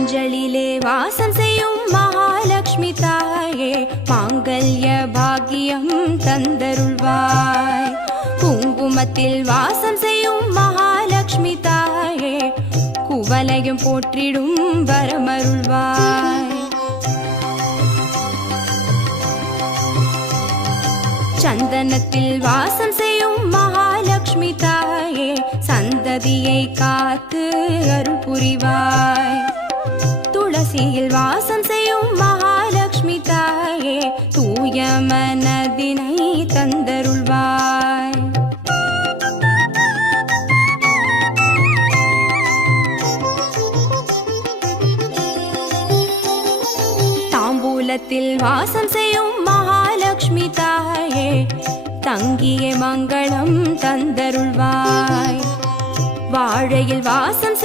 மஞ்சளிலே வாசம் செய்யும் மகாலட்சுமி தாயே மாங்கல்ய பாக்கியம் தந்தருள்வாய். குங்குமத்தில் வாசம் செய்யும் மகாலட்சுமி தாயே குவலையும் போற்றிடும் வரமருள்வாய். சந்தனத்தில் வாசம் செய்யும் மகாலட்சுமி தாயே சந்ததியை காத்து அருள் புரிவாய். துளசியில் வாசம் செய்யும் மகாலட்சுமி தாயே தூய மனதினை தந்தருள்வாய். தாம்பூலத்தில் வாசம் செய்யும் மகாலட்சுமி தாயே தங்கிய மங்களம் தந்தருள்வாய். வாழையில் வாசம்